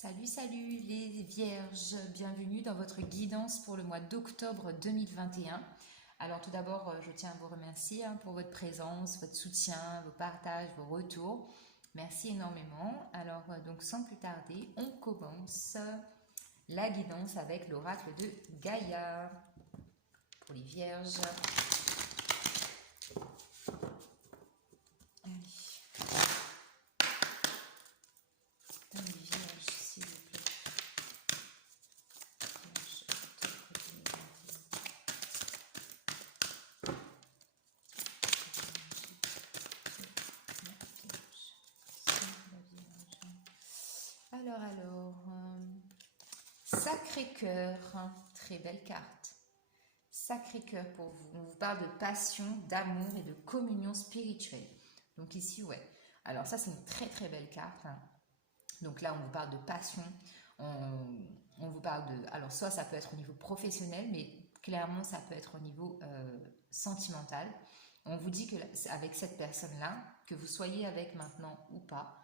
Salut, salut les vierges, bienvenue dans votre guidance pour le mois d'octobre 2021. Alors tout d'abord, je tiens à vous remercier pour votre présence, votre soutien, vos partages, vos retours. Merci énormément. Alors donc sans plus tarder, on commence la guidance avec l'oracle de Gaïa pour les vierges. Allez. Dans les vierges, s'il vous plaît. Vierge, octobre 2021. Sacré-Cœur, très belle carte. Sacré-Cœur pour vous. On vous parle de passion, d'amour et de communion spirituelle. Donc ici, ouais. Alors ça, c'est une très très belle carte. Donc là, on vous parle de passion. On vous parle de... Alors soit ça peut être au niveau professionnel, mais clairement, ça peut être au niveau sentimental. On vous dit qu'avec cette personne-là, que vous soyez avec maintenant ou pas,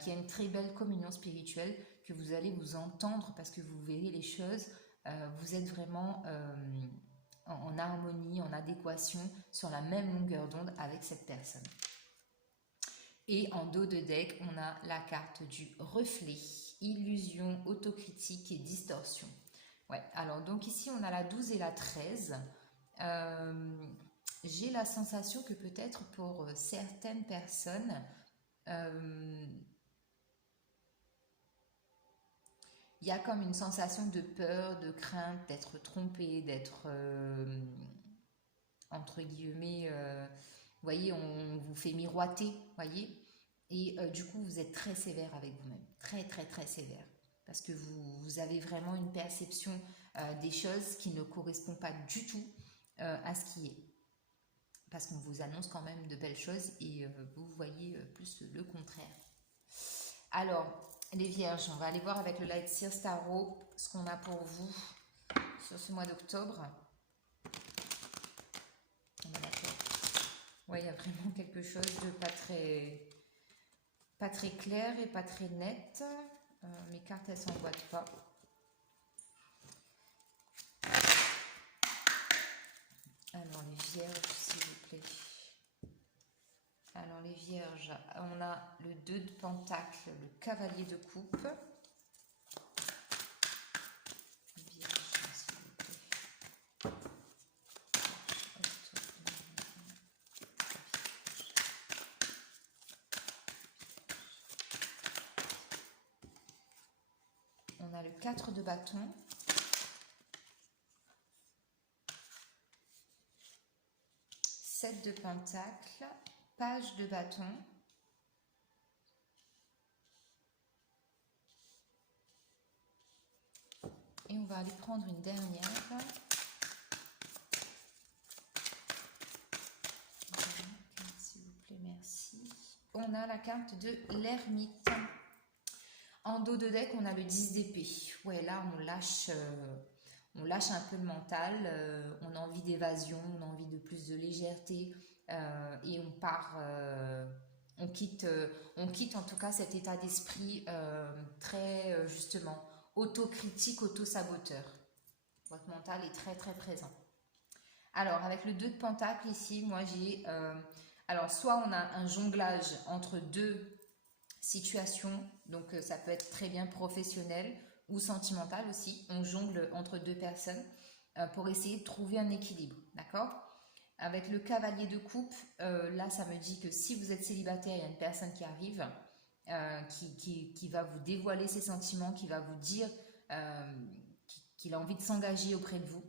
qu'il y a une très belle communion spirituelle, que vous allez vous entendre parce que vous verrez les choses, vous êtes vraiment en harmonie, en adéquation, sur la même longueur d'onde avec cette personne. Et en dos de deck, on a la carte du reflet, illusion, autocritique et distorsion. Ouais, alors donc ici on a la 12 et la 13. J'ai la sensation que peut-être pour certaines personnes, il y a comme une sensation de peur, de crainte, d'être trompé, d'être, entre guillemets, vous voyez, on vous fait miroiter, voyez. Et du coup, vous êtes très sévère avec vous-même, très très très sévère. Parce que vous avez vraiment une perception des choses qui ne correspond pas du tout à ce qui est. Parce qu'on vous annonce quand même de belles choses et vous voyez plus le contraire. Alors, les vierges, on va aller voir avec le Light Seers Tarot ce qu'on a pour vous sur ce mois d'octobre. On est d'accord. Ouais, il y a vraiment quelque chose de pas très clair et pas très net. Mes cartes, elles s'emboîtent pas. Alors, les vierges, s'il vous plaît. Alors, les vierges, on a le 2 de pentacle, le cavalier de coupe. Les vierges, s'il vous plaît. On a le 4 de bâton. Sept de pentacle, page de bâton, et on va aller prendre une dernière. S'il vous plaît, merci. On a la carte de l'ermite. En dos de deck, on a le 10 d'épée. Ouais, là, on lâche un peu le mental, on a envie d'évasion, on a envie de plus de légèreté et on part, on quitte en tout cas cet état d'esprit très justement autocritique, auto-saboteur. Votre mental est très très présent. Alors avec le 2 de pentacle ici, moi j'ai, alors soit on a un jonglage entre deux situations, donc ça peut être très bien professionnel ou sentimental aussi. On jongle entre deux personnes pour essayer de trouver un équilibre, d'accord? Avec le cavalier de coupe, là ça me dit que si vous êtes célibataire, il y a une personne qui arrive, qui va vous dévoiler ses sentiments, qui va vous dire qu'il a envie de s'engager auprès de vous.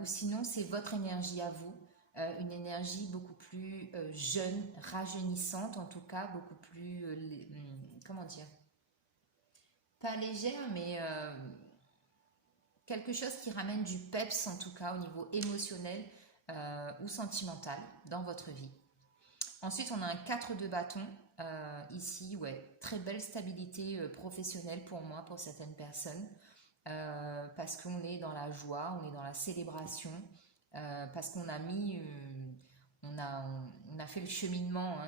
Ou sinon c'est votre énergie à vous, une énergie beaucoup plus jeune, rajeunissante en tout cas, beaucoup plus, comment dire, pas légère, mais quelque chose qui ramène du peps en tout cas au niveau émotionnel ou sentimental dans votre vie. Ensuite, on a un 4 de bâton. Ici, ouais, très belle stabilité professionnelle pour moi, pour certaines personnes. Parce qu'on est dans la joie, on est dans la célébration, parce qu'on a mis, on a fait le cheminement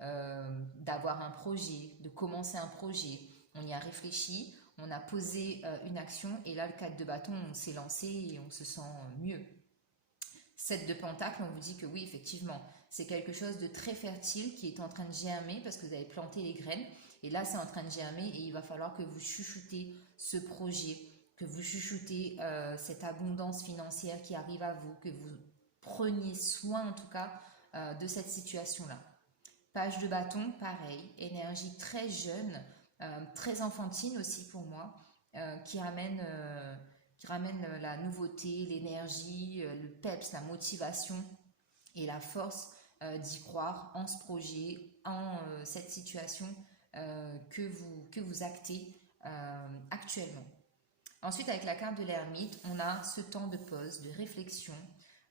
d'avoir un projet, de commencer un projet. on y a réfléchi, on a posé une action, et là, le 4 de bâton, on s'est lancé et on se sent mieux. 7 de pentacle, on vous dit que oui, effectivement, c'est quelque chose de très fertile qui est en train de germer parce que vous avez planté les graines. Et là, c'est en train de germer et il va falloir que vous chuchotez ce projet, que vous chuchotez cette abondance financière qui arrive à vous, que vous preniez soin en tout cas de cette situation-là. Page de bâton, pareil, énergie très jeune, très enfantine aussi pour moi, qui ramène la nouveauté, l'énergie, le peps, la motivation et la force d'y croire en ce projet, en cette situation que vous actez actuellement. Ensuite, avec la carte de l'ermite, on a ce temps de pause, de réflexion.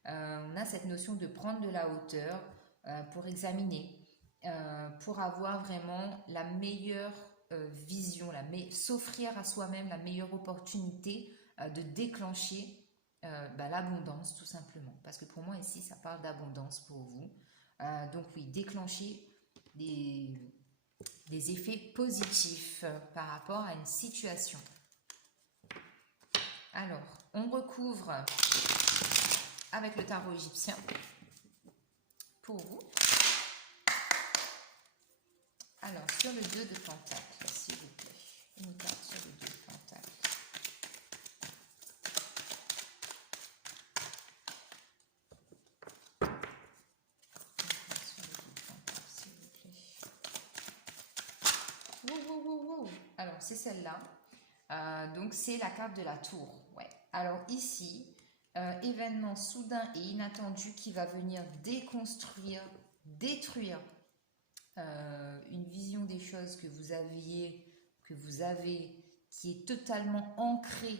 On a cette notion de prendre de la hauteur pour examiner, pour avoir vraiment la meilleure vision, s'offrir à soi-même la meilleure opportunité de déclencher l'abondance tout simplement. Parce que pour moi ici, ça parle d'abondance pour vous. Donc oui, déclencher des effets positifs par rapport à une situation. Alors, on recouvre avec le tarot égyptien pour vous. Alors, sur le 2 de pentacle, s'il vous plaît. Une carte sur le 2 de pentacle. Wow. Alors, c'est celle-là. Donc, c'est la carte de la tour. Ouais. Alors, ici, événement soudain et inattendu qui va venir déconstruire, détruire une vision des choses que vous avez, qui est totalement ancrée.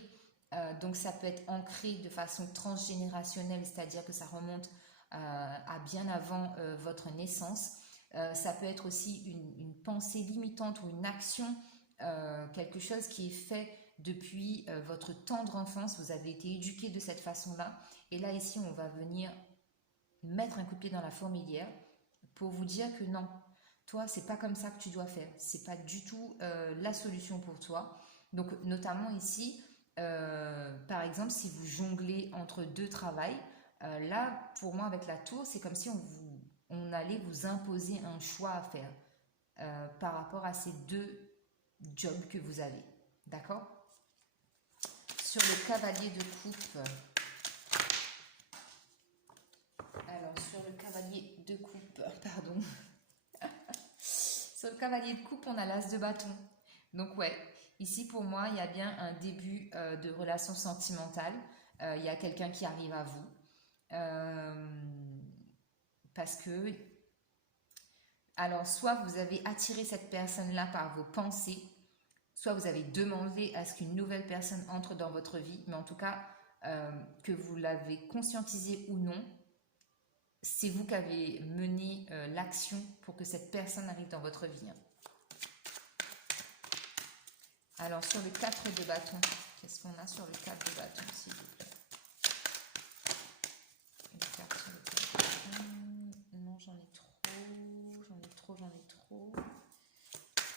Donc, ça peut être ancré de façon transgénérationnelle, c'est-à-dire que ça remonte à bien avant votre naissance. Ça peut être aussi une pensée limitante ou une action, quelque chose qui est fait depuis votre tendre enfance. Vous avez été éduqué de cette façon-là. Et là, ici, on va venir mettre un coup de pied dans la fourmilière pour vous dire que non, toi, c'est pas comme ça que tu dois faire. C'est pas du tout la solution pour toi. Donc, notamment ici, par exemple, si vous jonglez entre deux travails, là, pour moi, avec la tour, c'est comme si on allait vous imposer un choix à faire par rapport à ces deux jobs que vous avez. D'accord? Sur le cavalier de coupe. Alors, sur le cavalier de coupe, pardon. Sur le cavalier de coupe, on a l'as de bâton. Donc, ouais, ici, pour moi, il y a bien un début de relation sentimentale. Il y a quelqu'un qui arrive à vous. Parce que, alors, soit vous avez attiré cette personne-là par vos pensées, soit vous avez demandé à ce qu'une nouvelle personne entre dans votre vie, mais en tout cas, que vous l'avez conscientisé ou non, c'est vous qui avez mené l'action pour que cette personne arrive dans votre vie. Alors, sur le 4 de bâton, qu'est-ce qu'on a sur le 4 de bâton, s'il vous plaît? Une carte sur le 4 de bâton. Non, j'en ai trop.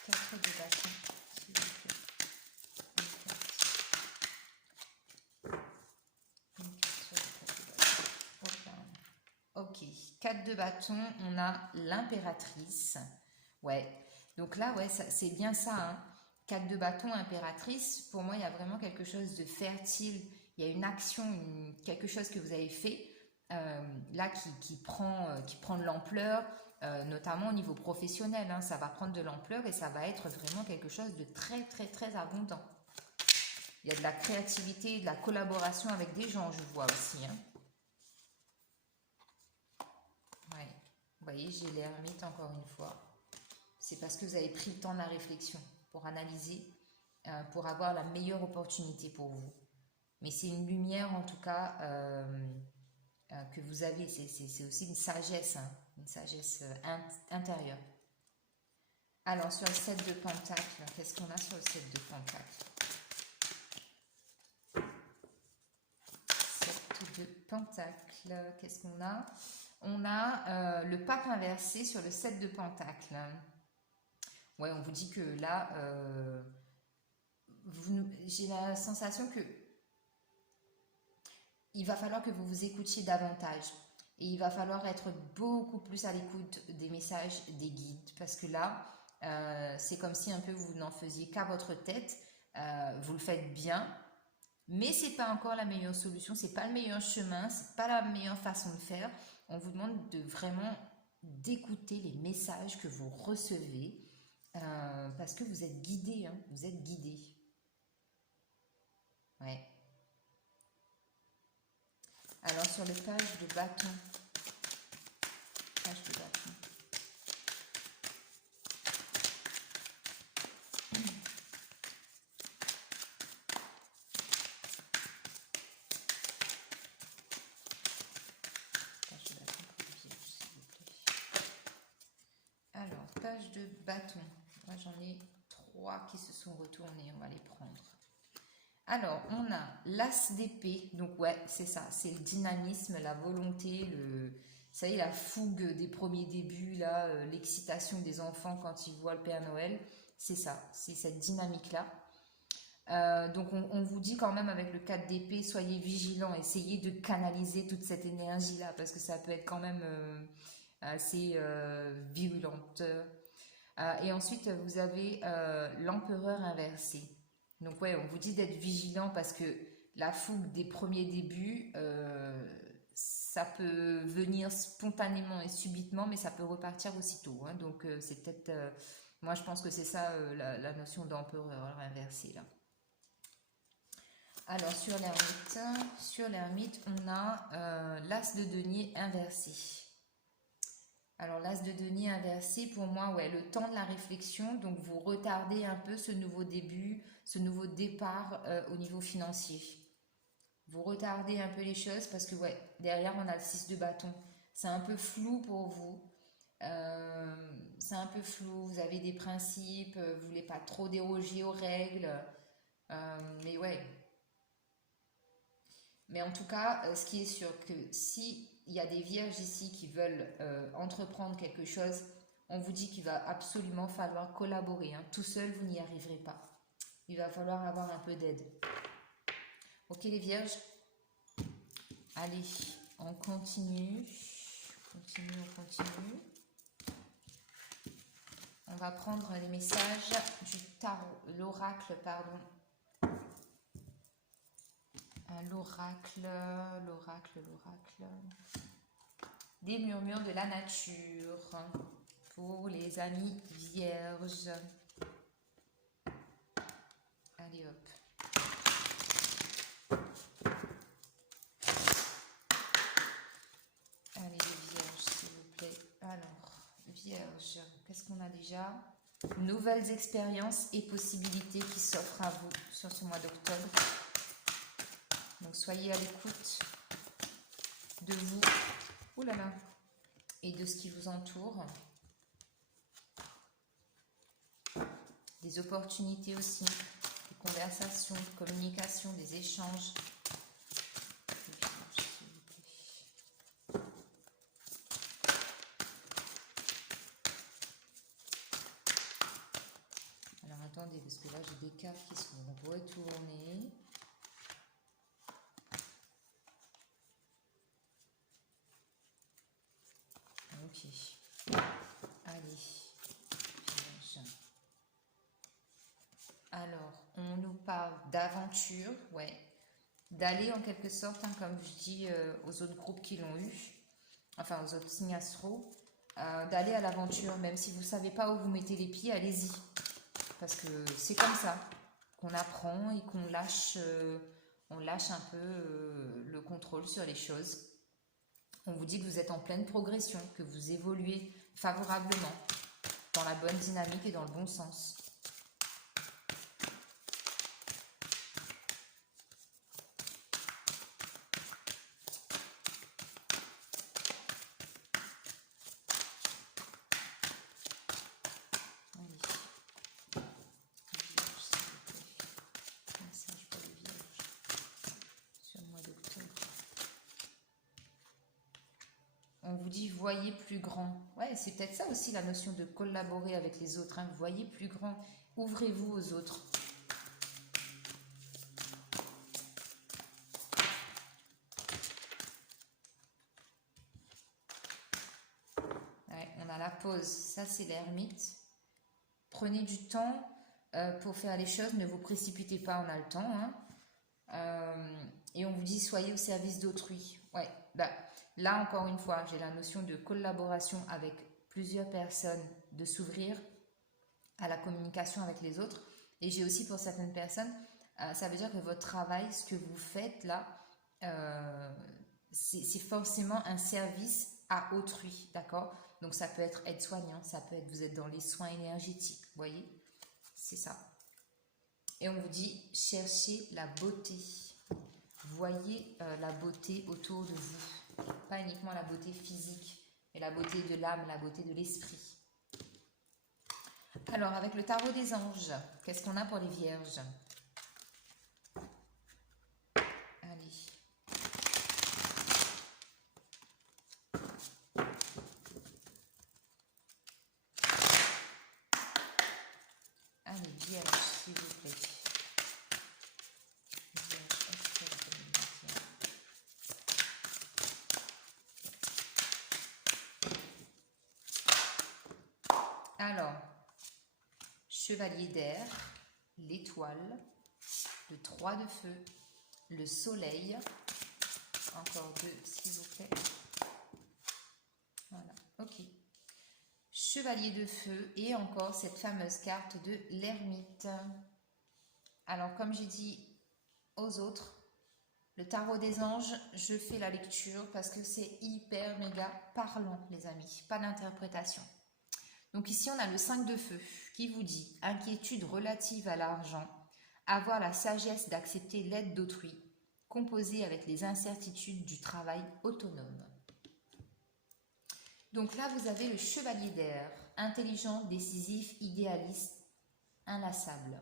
4 de bâton, s'il vous plaît. Une carte sur le 4 de bâton. Ok, 4 de bâton, on a l'impératrice. Ouais, donc là, ouais, c'est bien ça, hein. 4 de bâton, impératrice, pour moi, il y a vraiment quelque chose de fertile. Il y a une action, quelque chose que vous avez fait là qui prend de l'ampleur, notamment au niveau professionnel. Hein, ça va prendre de l'ampleur et ça va être vraiment quelque chose de très, très, très abondant. Il y a de la créativité, de la collaboration avec des gens, je vois aussi. Hein. Ouais. Vous voyez, j'ai l'ermite encore une fois. C'est parce que vous avez pris le temps de la réflexion pour analyser, pour avoir la meilleure opportunité pour vous. Mais c'est une lumière en tout cas que vous avez, c'est aussi une sagesse, hein, une sagesse intérieure. Alors sur le 7 de pentacle, qu'est-ce qu'on a sur le 7 de pentacle? 7 de pentacle, qu'est-ce qu'on a? On a le pape inversé sur le 7 de pentacle. Ouais, on vous dit que là, j'ai la sensation que il va falloir que vous vous écoutiez davantage. Et il va falloir être beaucoup plus à l'écoute des messages, des guides. Parce que là, c'est comme si un peu vous n'en faisiez qu'à votre tête. Vous le faites bien. Mais c'est pas encore la meilleure solution. C'est pas le meilleur chemin. C'est pas la meilleure façon de faire. On vous demande de vraiment d'écouter les messages que vous recevez. Parce que vous êtes guidé. Hein, vous êtes guidé. Ouais. Alors sur les pages de bâton, page de bâton. Page de bâton pour les vierges, s'il vous plaît. Alors, page de bâton. Moi j'en ai 3 qui se sont retournés, on va les prendre. Alors, on a l'as d'épée, donc ouais, c'est ça, c'est le dynamisme, la volonté, ça y est, la fougue des premiers débuts, là, l'excitation des enfants quand ils voient le Père Noël, c'est ça, c'est cette dynamique-là. Donc, on vous dit quand même avec le 4 d'épée, soyez vigilants, essayez de canaliser toute cette énergie-là, parce que ça peut être quand même assez virulente. Et ensuite, vous avez l'empereur inversé. Donc ouais, on vous dit d'être vigilant parce que la fougue des premiers débuts, ça peut venir spontanément et subitement, mais ça peut repartir aussitôt. Hein. Donc c'est peut-être, moi je pense que c'est ça la notion d'empereur inversé là. Alors sur l'ermite, on a l'as de denier inversé. Alors l'as de denier inversé, pour moi, ouais, le temps de la réflexion, donc vous retardez un peu ce nouveau début, ce nouveau départ au niveau financier. Vous retardez un peu les choses parce que ouais, derrière on a le 6 de bâton. C'est un peu flou pour vous. C'est un peu flou, vous avez des principes, vous voulez pas trop déroger aux règles. Mais ouais. Mais en tout cas, ce qui est sûr, que si il y a des vierges ici qui veulent entreprendre quelque chose, on vous dit qu'il va absolument falloir collaborer. Hein. Tout seul, vous n'y arriverez pas. Il va falloir avoir un peu d'aide. Ok les vierges? Allez, on continue. On continue. On va prendre les messages du tarot, l'oracle, pardon. L'oracle. Des murmures de la nature pour les amis vierges. Allez hop. Allez les vierges s'il vous plaît. Alors, vierges, qu'est-ce qu'on a déjà? Nouvelles expériences et possibilités qui s'offrent à vous sur ce mois d'octobre. Donc soyez à l'écoute de vous. Ouh là là. Et de ce qui vous entoure. Des opportunités aussi, des conversations, de communication, des échanges. Alors attendez, parce que là j'ai des cartes qui sont retournées. Ok. Allez. Alors, on nous parle d'aventure, ouais. D'aller en quelque sorte, hein, comme je dis aux autres groupes qui l'ont eu, enfin aux autres signes astro, d'aller à l'aventure, même si vous ne savez pas où vous mettez les pieds, allez-y. Parce que c'est comme ça qu'on apprend et qu'on lâche, on lâche un peu le contrôle sur les choses. On vous dit que vous êtes en pleine progression, que vous évoluez favorablement, dans la bonne dynamique et dans le bon sens. On vous dit voyez plus grand. Ouais, c'est peut-être ça aussi la notion de collaborer avec les autres. Hein. Voyez plus grand. Ouvrez-vous aux autres. pause. Ça, c'est l'ermite. Prenez du temps pour faire les choses. Ne vous précipitez pas, on a le temps. Hein. Et on vous dit, soyez au service d'autrui. Ouais, bah, là, encore une fois, j'ai la notion de collaboration avec plusieurs personnes, de s'ouvrir à la communication avec les autres. Et j'ai aussi pour certaines personnes, ça veut dire que votre travail, ce que vous faites là, c'est forcément un service à autrui, d'accord? Donc ça peut être aide-soignant, ça peut être vous êtes dans les soins énergétiques, vous voyez? C'est ça. Et on vous dit, cherchez la beauté. Voyez la beauté autour de vous. Pas uniquement la beauté physique, mais la beauté de l'âme, la beauté de l'esprit. Alors, avec le tarot des anges, qu'est-ce qu'on a pour les vierges? Allez. Allez, vierge, s'il vous plaît. Alors, chevalier d'air, l'étoile, le 3 de feu, le soleil, encore 2 s'il vous plaît. Voilà, ok. Chevalier de feu et encore cette fameuse carte de l'ermite. Alors, comme j'ai dit aux autres, le tarot des anges, je fais la lecture parce que c'est hyper méga parlant, les amis, pas d'interprétation. Donc ici, on a le 5 de feu qui vous dit « Inquiétude relative à l'argent, avoir la sagesse d'accepter l'aide d'autrui, composer avec les incertitudes du travail autonome. » Donc là, vous avez le chevalier d'air, intelligent, décisif, idéaliste, inlassable.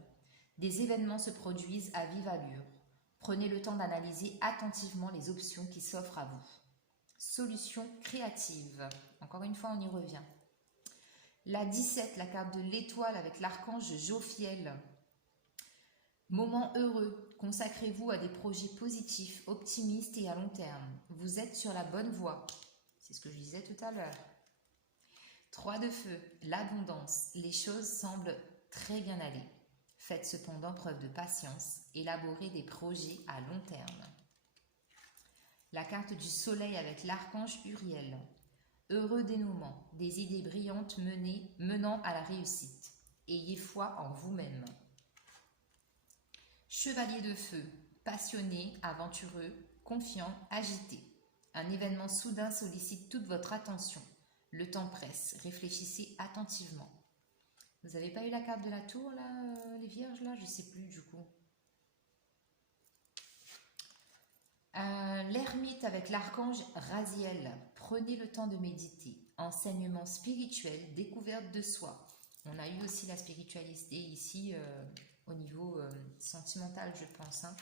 Des événements se produisent à vive allure. Prenez le temps d'analyser attentivement les options qui s'offrent à vous. Solution créative. Encore une fois, on y revient. La 17, la carte de l'étoile avec l'archange Jophiel. Moment heureux, consacrez-vous à des projets positifs, optimistes et à long terme. Vous êtes sur la bonne voie. C'est ce que je disais tout à l'heure. 3 de feu, l'abondance. Les choses semblent très bien aller. Faites cependant preuve de patience. Élaborez des projets à long terme. La carte du soleil avec l'archange Uriel. Heureux dénouement, des idées brillantes menant à la réussite. Ayez foi en vous-même. Chevalier de feu, passionné, aventureux, confiant, agité. Un événement soudain sollicite toute votre attention. Le temps presse, réfléchissez attentivement. Vous n'avez pas eu la carte de la tour, là, les vierges, là? Je ne sais plus, du coup. L'ermite avec l'archange Raziel. Prenez le temps de méditer. Enseignement spirituel, découverte de soi. On a eu aussi la spiritualité ici au niveau sentimental, je pense. Hein,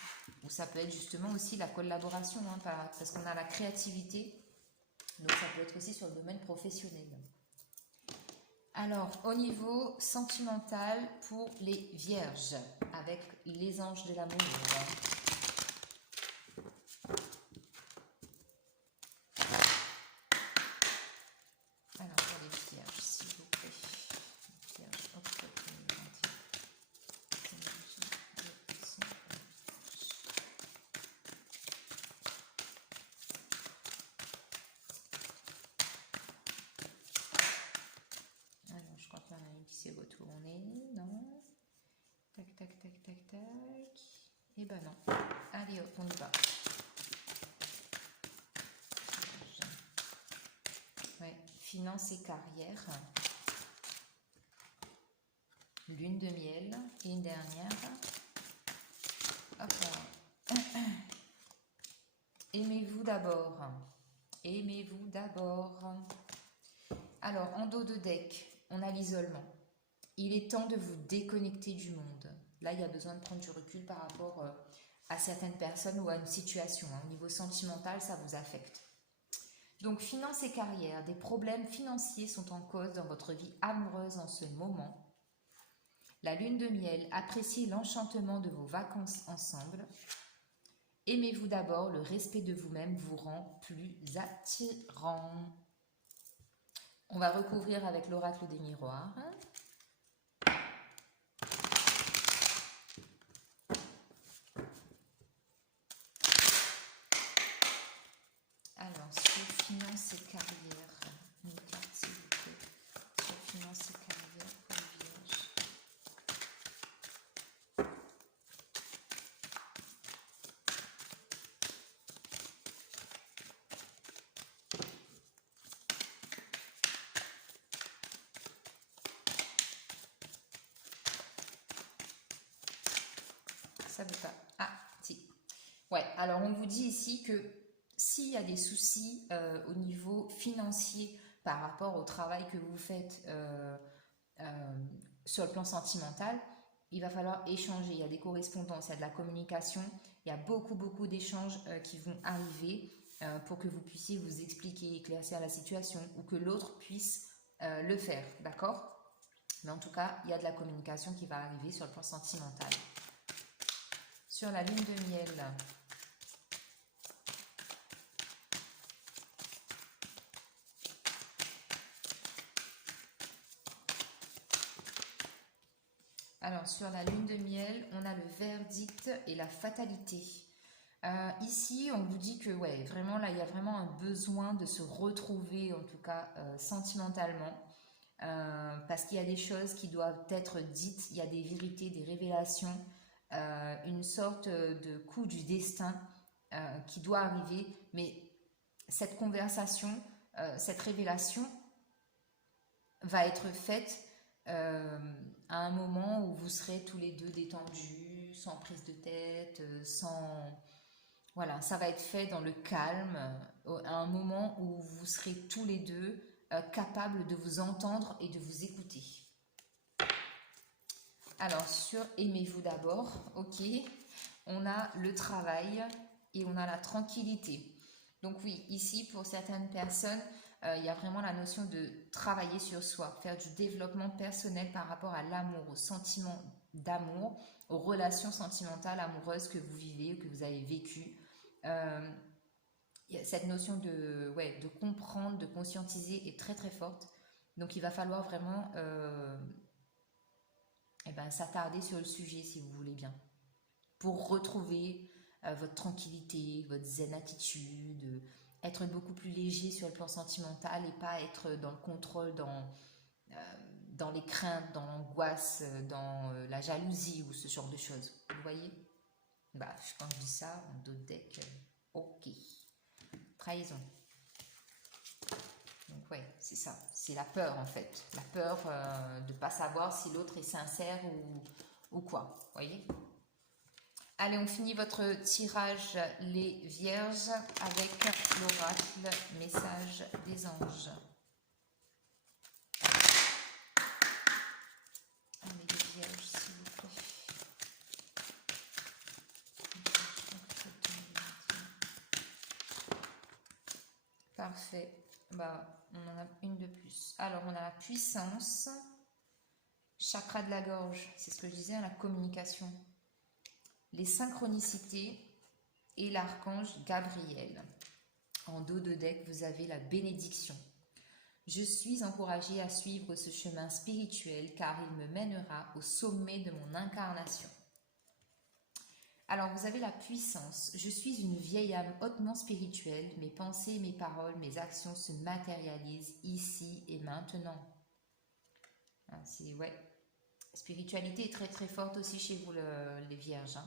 où ça peut être justement aussi la collaboration, hein, parce qu'on a la créativité. Donc ça peut être aussi sur le domaine professionnel. Alors, au niveau sentimental pour les vierges, avec les anges de l'amour. Alors, pour les vierges, s'il vous plaît. Vierge, octobre 2021. Alors, je crois qu'il y en a une qui s'est retournée. Non. Tac, tac, tac, tac, tac. Et ben non. Allez, hop, on y va. Ouais, finance et carrière. Lune de miel. Et une dernière. Hop là. Aimez-vous d'abord. Aimez-vous d'abord. Alors, en dos de deck, on a l'isolement. Il est temps de vous déconnecter du monde. Là, il y a besoin de prendre du recul par rapport à certaines personnes ou à une situation. Hein. Au niveau sentimental, ça vous affecte. Donc, finance et carrière. Des problèmes financiers sont en cause dans votre vie amoureuse en ce moment. La lune de miel, appréciez l'enchantement de vos vacances ensemble. Aimez-vous d'abord, le respect de vous-même vous rend plus attirant. On va recouvrir avec l'oracle des miroirs. Alors, sur finance et carrière, une carte s'il vous plaît. Sur finance et carrière pour les vierges. Ça veut pas. Ah, si. Ouais, alors on vous dit ici que s'il y a des soucis au niveau financier par rapport au travail que vous faites sur le plan sentimental, il va falloir échanger. Il y a des correspondances, il y a de la communication, il y a beaucoup d'échanges qui vont arriver pour que vous puissiez vous expliquer, éclaircir la situation ou que l'autre puisse le faire, d'accord? Mais en tout cas, il y a de la communication qui va arriver sur le plan sentimental. Sur la lune de miel, alors sur la lune de miel, on a le verdict et la fatalité. Ici, on vous dit que ouais, vraiment là, il y a vraiment un besoin de se retrouver, en tout cas sentimentalement, parce qu'il y a des choses qui doivent être dites, il y a des vérités, des révélations, une sorte de coup du destin qui doit arriver, mais cette conversation, cette révélation va être faite à un moment où vous serez tous les deux détendus, sans prise de tête, sans... Voilà, ça va être fait dans le calme, à un moment où vous serez tous les deux capables de vous entendre et de vous écouter. Alors, sur aimez-vous d'abord, ok, on a le travail et on a la tranquillité. Donc oui, ici, pour certaines personnes, il y a vraiment la notion de travailler sur soi, faire du développement personnel par rapport à l'amour, au sentiment d'amour, aux relations sentimentales, amoureuses que vous vivez ou que vous avez vécues. Cette notion de, ouais, de comprendre, de conscientiser est très forte. Donc il va falloir vraiment s'attarder sur le sujet si vous voulez bien. Pour retrouver votre tranquillité, votre zen attitude, être beaucoup plus léger sur le plan sentimental et pas être dans le contrôle, dans les craintes, dans l'angoisse, dans la jalousie ou ce genre de choses. Vous voyez? Quand je dis ça, d'autres decks, ok. Trahison. Donc ouais, c'est ça. C'est la peur en fait. La peur de ne pas savoir si l'autre est sincère ou quoi. Vous voyez? Allez, on finit votre tirage les vierges avec l'oracle message des anges. Allez, les vierges, s'il vous plaît. Parfait. On en a une de plus. Alors, on a la puissance, chakra de la gorge, c'est ce que je disais, la communication, les synchronicités et l'archange Gabriel. En dos de deck, vous avez la bénédiction. Je suis encouragée à suivre ce chemin spirituel car il me mènera au sommet de mon incarnation. Alors, vous avez la puissance. Je suis une vieille âme hautement spirituelle. Mes pensées, mes paroles, mes actions se matérialisent ici et maintenant. Ouais. Spiritualité est très forte aussi chez vous, les vierges.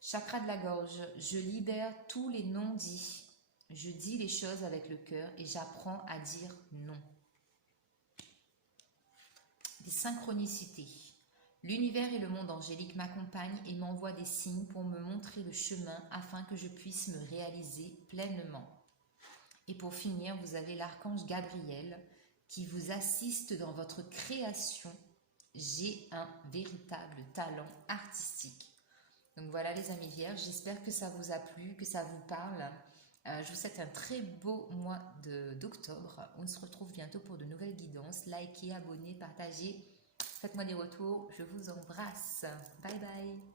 Chakra de la gorge. Je libère tous les non-dits. Je dis les choses avec le cœur et j'apprends à dire non. Des synchronicités. L'univers et le monde angélique m'accompagnent et m'envoient des signes pour me montrer le chemin afin que je puisse me réaliser pleinement. Et pour finir, vous avez l'archange Gabriel qui vous assiste dans votre création. J'ai un véritable talent artistique. Donc voilà les amis vierges, j'espère que ça vous a plu, que ça vous parle. Je vous souhaite un très beau mois d'octobre. On se retrouve bientôt pour de nouvelles guidances. Likez, abonnez, partagez. Faites-moi des retours. Je vous embrasse. Bye bye.